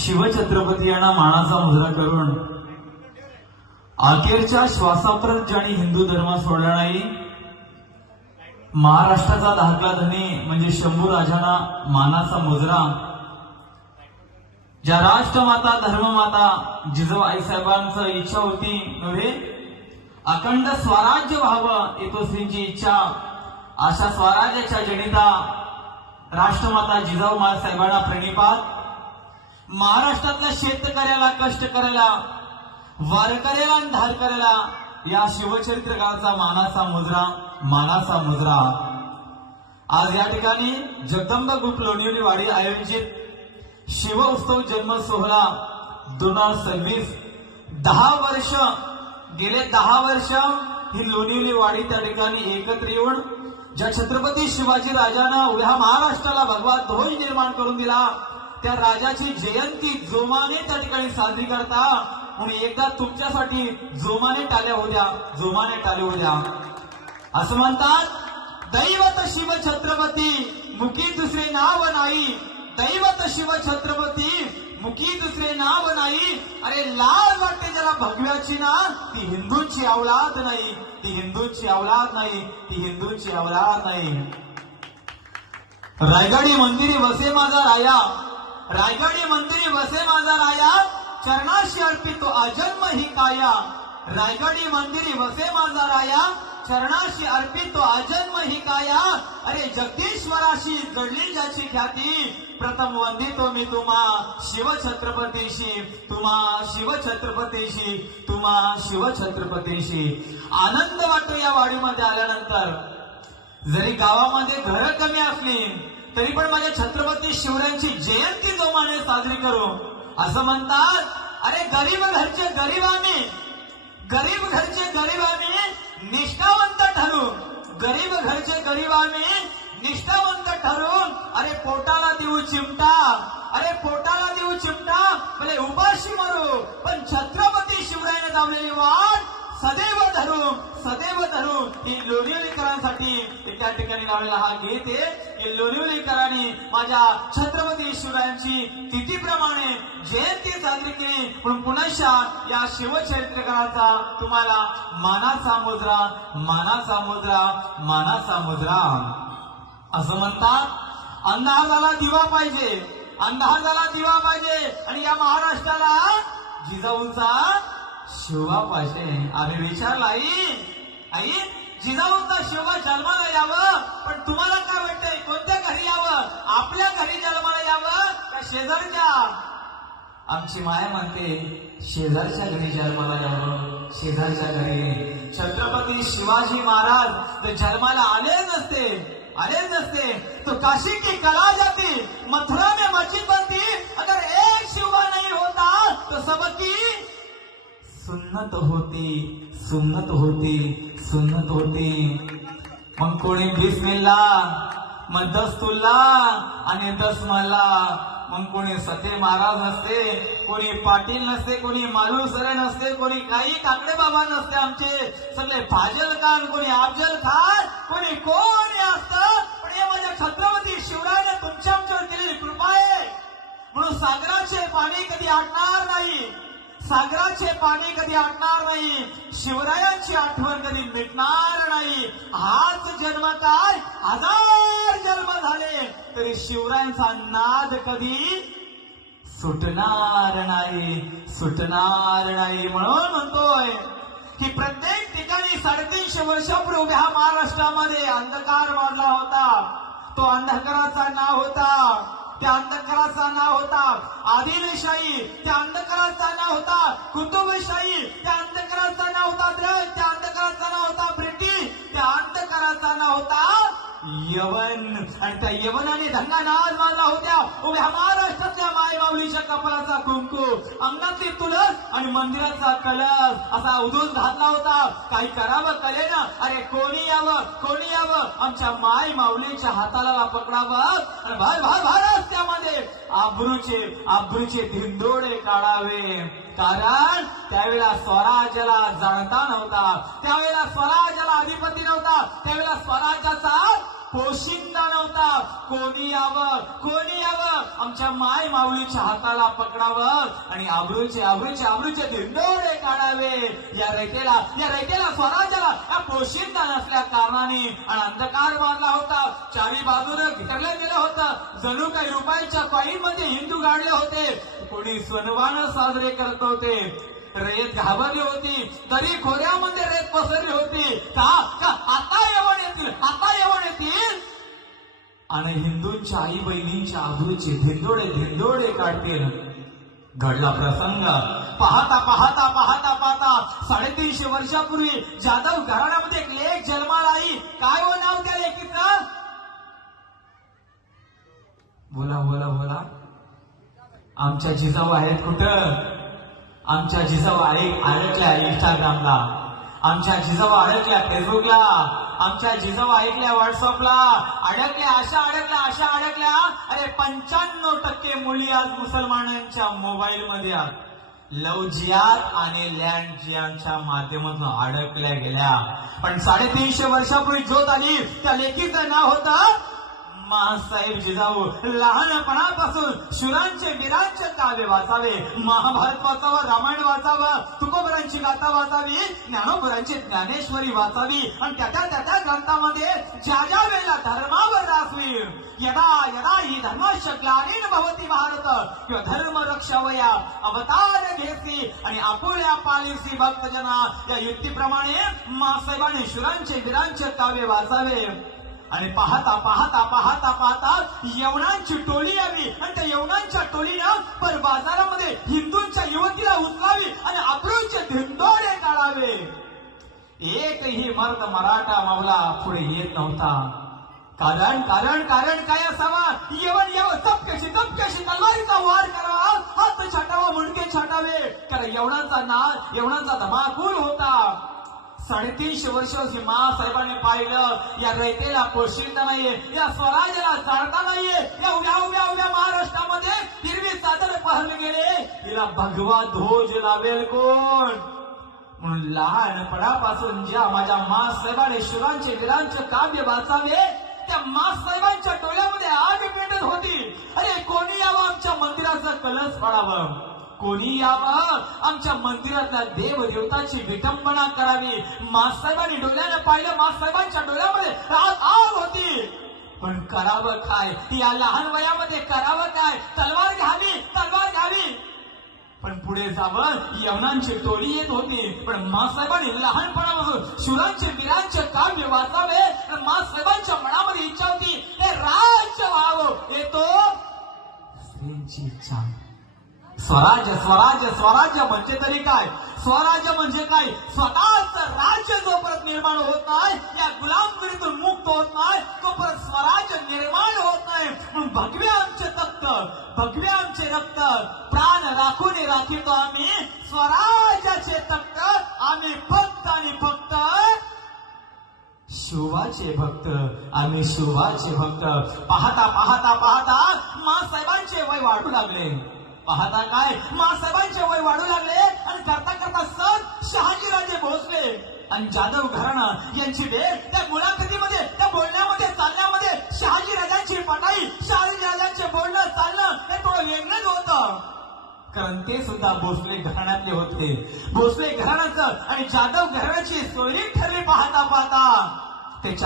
शिवछत्रपती यांना मानाचा मुजरा करून अखेरच्या श्वासापर्यंत ज्यांनी हिंदू धर्म सोडला नाही, महाराष्ट्राचा धाकला धनी म्हणजे शंभू राजांना मानाचा मुजरा, ज्या राष्ट्रमाता धर्ममाता जिजाबाई साहेबांचं इच्छा होती नव्हे, अखंड स्वराज्य व्हावं एतोश्रींची इच्छा, अशा स्वराज्याच्या जनिता राष्ट्रमाता जिजाऊ साहेबांना प्रणिपात. महाराष्ट्रातल्या शेतकऱ्याला, कष्टकऱ्याला, वारकऱ्याला आणि धारकऱ्याला या शिवचरित्रकाराचा मानाचा मुजरा, मानाचा मुजरा. आज या ठिकाणी जगदंब ग्रुप लोणीवली वाडी आयोजित शिव उत्सव जन्म सोहळा 2026 10 वर्ष, गेले 10 वर्ष ही लोणीवली वाडी त्या ठिकाणी एकत्र येऊन ज्या छत्रपती शिवाजी राजांना उभ्या महाराष्ट्राला भगवा ध्वज निर्माण करून दिला, त्या राजाची जयंती जोमाने त्या ठिकाणी साजरी करता. म्हणून एकदा तुमच्यासाठी जोमाने टाळ्या होत्या, जोमाने टाळ्या होत्या. असं म्हणतात, दैवत शिव छत्रपती मुखी दुसरे नाव नाही, दैवत शिव छत्रपती मुखी दुसरे नाव नाही. अरे लाज वाटते जरा भगव्याची ना, ती हिंदूंची औलाद नाही, ती हिंदूंची औलाद नाही, ती हिंदूंची औलाद नाही. रायगडी मंदिरी वसे माझा राया, रायगडी मंदिरी वसे माझा राया, चरणाशी अर्पितो अजन्म ही काया. रायगडी मंदिरी वसे माझा राया, चरणाशी अर्पितो अजन्म ही काया. अरे जगदीश्वराशी जडली ज्याची ख्याती, प्रथम वंदितो मी तुम्हा शिवछत्रपतीशी, तुम्हा शिवछत्रपतीशी, तुम्हा शिवछत्रपतीशी. आनंद वाटतो या वाडीमध्ये आल्यानंतर. जरी गावामध्ये घरं कमी असली तरी पण माझ्या छत्रपती शिवरायांची जयंती जोमाने साजरी करू. असं म्हणतात, अरे गरीब घरचे गरीबाने, गरीब घरचे गरीबाने निष्ठावंत ठरू, गरीब घरचे गरीबाने निष्ठावंत ठरून अरे पोटाला देऊ चिमटा, अरे पोटाला देऊ चिमटा, भले उपाशी मरू पण छत्रपती शिवरायाने लावलेली वाट सदैव धरू, सदैव धरू. ही लोणीवलीकरांसाठी त्या ठिकाणी लावलेला हा गीत आहे की लोणीवलीकरांनी माझ्या छत्रपती शिवरायांची तिथीप्रमाणे जयंती साजरी केली. म्हणून पुनश्चा या शिवचरित्रकाराचा तुम्हाला मानाचा मुजरा, मानाचा मुजरा, मानाचा मुजरा. असं म्हणतात, अंधार झाला दिवा पाहिजे, अंधार झाला दिवा पाहिजे आणि या महाराष्ट्राला जिजाऊचा शिवा पाहिजे. आम्ही विचारलं, आई जिजाऊचा शिवा जन्माला यावं, पण तुम्हाला काय वाटतंय कोणत्या घरी यावं? आपल्या घरी जन्माला यावं का शेजारच्या? आमची माया म्हणते शेजारच्या घरी जन्माला यावं, शेजारच्या घरी. छत्रपती शिवाजी महाराज जर जन्माला आले नसते, आले नसते तो काशी की कला जाती, मथुरा में मस्जिद बनती. अगर एक शिवा नहीं होता तो सबकी सुन्नत होती, सुन्नत होती, सुन्नत होती. मग कोणी बिस्मिल्लाह, मग दस्तुल्लाह आणि दसमल्ला. मग कोणी सते महाराज नसते, कोणी पाटील नसते, कोणी मालुसरे नसते, कोणी काही काकडे बाबा नसते. आमचे सगळे फाजल खान, कोणी अफजल खान, कोणी कोणी असतं. पण हे माझ्या छत्रपती शिवरायाने तुमच्या आमच्यावर केलेली कृपा आहे. म्हणून सागराचे पाणी कधी आटणार नाही, सागराचे पाणी कधी आटणार नाही, शिवरायांची आठवण कधी मिटणार नाही. हाच जन्म काय 1000 जन्म झाले तरी शिवरायांचा नाद कधी सुटणार नाही, सुटणार नाही. म्हणून म्हणतोय की प्रत्येक ठिकाणी 350 वर्षापूर्वी उभ्या महाराष्ट्रामध्ये अंधकार वाढला होता. तो अंधकाराचा नाव होता, त्या अंधकाराचा नाव होता आदिलशाही, त्या अंधकाराचा नाव होता कुतुबशाही, त्या अंधकाराचा नाव होता द्रविड, त्या अंधकाराचा नाव होता ब्रिटिश, त्या अंधकाराचा नाव होता यवन. आणि त्या यवनाने धंगा नाद मारला होत्या उभ्या महाराष्ट्रातल्या माय माऊलीच्या कपाळाचा कुंकू, अंगणातली तुळस आणि मंदिराचा कलश असा उधळून घातला होता. काही करावं कलेना, अरे कोणी यावं, कोणी यावं, आमच्या माय माऊलीच्या हाताला पकडावं आणि भार रस्त्यामध्ये आबरूचे धिंडोळे काढावे. कारण त्यावेळेला स्वराज्याला जाणता नव्हता, त्यावेळेला स्वराज्याला अधिपती नव्हता, त्यावेळेला स्वराज्याचा पोशिंदा नव्हता. कोणी यावं आमच्या माय माऊलीच्या हाताला पकडावं आणि आबरूचे धिंडोरे काढावे. या रयतेला स्वराज्याला या पोशिंदा नसल्या कारणाने आणि अंधकार बांधला होता. चारी बाजूने घेरलं गेलं होतं. जणू काही रुपयाच्या कॉईन मध्ये हिंदू गाडले होते. कोणी सणवान साजरे करत होते. रयत घाबरली होती. तरी खोऱ्यामध्ये रेत पसरली होती. का आता येवण येतील आणि हिंदूंच्या आई बहिणींच्या आबरूचे धिंडोडे काढतील. घडला प्रसंग. पाहता 350 वर्षापूर्वी जाधव घराण्यामध्ये एक लेख जन्माला आई. काय हो नाव त्या लेखीचं? बोला. आमच्या जिजाऊ आहेत कुठं? आमच्या जिजाऊ अडकल्या इंस्टाग्रामला. आमच्या जिजाऊ अडकल्या फेसबुकला. आमच्या जिजाऊ ऐकल्या व्हॉट्सअपला. अशा अडकल्या. अरे 95% मुली आज मुसलमानांच्या मोबाईल मध्ये लव जिहाद आणि लँड जिहादच्या माध्यमातून अडकल्या गेल्या. पण 350 वर्षापूर्वी ज्योत आली. त्या लेखीचं नाव होतं मासाहेब जिजाऊ. लहानपणापासून शुरांचे वीरांचे काव्य वाचावे. महाभारत वाचावं, रामायण वाचावं, तुकोबरांची गाथा वाचावी, ज्ञानोबरांची ज्ञानेश्वरी वाचावी आणि त्या ग्रंथामध्ये ज्या वेळेला धर्मावर रासवी. यदा ही धर्मस्य ग्लानिर् भवति भारत किंवा धर्म रक्षावया अवतार घेसी आणि आपुल्या पालिसी भक्तजना या युक्तीप्रमाणे मासाहेबांनी शुरांचे वीरांचे काव्य वाचावे. आणि पाहता यवनांची टोळी यावी आणि त्या यवनांच्या टोळीनं पर बाजारामध्ये हिंदूंच्या युवतीला उचलावी आणि अब्रूचे धिंडोरे काढावे. एकही मर्द मराठा मावला पुढे येत नव्हता. कारण काय असावा? यवन चपकेशी तलवारीचा वार करावा, हात छाटावा, मुंडके छाटावे. कारण यवनांचा धमाकूल होता. 350 वर्ष मासाहेबांनी पाहिलं. या रयतेला पोशिंदा नाहीये, या स्वराज्याला जाणता नाहीये. या उभ्या महाराष्ट्रामध्ये हिरवी चादर पाहले गेले. तिला भगवा ध्वज लावेल कोण? म्हणून लहानपणापासून ज्या माझ्या मासाहेबांनी शुरांचे वीरांचे काव्य वाचावे त्या मासाहेबांच्या डोळ्यामध्ये आग पेटत होती. अरे कोणी यावं आमच्या मंदिराचा कलश फाडावं. कोणी यावं आमच्या मंदिरातल्या देवदेवताची विटंबना करावी. मासाहेबांनी डोळ्यानं पाहिलं. मासाहेबांच्या डोळ्यामध्ये आग होती. पण करावं काय? या लहान वयामध्ये करावं काय? तलवार घ्यावी. पण पुढे जावं यवनांची टोळी येत होती. पण मासाहेबांनी लहानपणापासून शुरांचे वीरांचे काव्य वाचावे. मासाहेबांच्या मनामध्ये इच्छा होती हे राज्य व्हावं. येतो स्त्रीची इच्छा. स्वराज्य म्हणजे तरी काय? स्वराज्य म्हणजे काय? स्वतःच राज्य जोपर्यंत निर्माण होत नाही, या गुलामगिरीतून मुक्त होत नाही, तोपर्यंत स्वराज्य निर्माण होत नाही. म्हणून भगवे आमचे तख्त, भगवे आमचे रक्त, प्राण राखितो आम्ही स्वराज्याचे तख्त. आम्ही फक्त आणि फक्त शिवाचे भक्त. आम्ही शिवाचे भक्त. पाहता मासाहेबांचे वय वाढू लागले. मासाहेबांचे वय वाढू लागले आणि करता सण शहाजीराजे भोसले आणि जाधव घराणं यांची वेळ त्या मुलाखतीमध्ये, त्या बोलण्यामध्ये, चालण्यामध्ये शहाजीराजांची पटाई, शहाजीराजांचे बोलणं चालणं हे थोडं वेगळंच होतं. कारण ते सुद्धा भोसले घराण्यातले होते. भोसले घराण्याचं आणि जाधव घराण्याची सोयरी ठरली. पाहता ते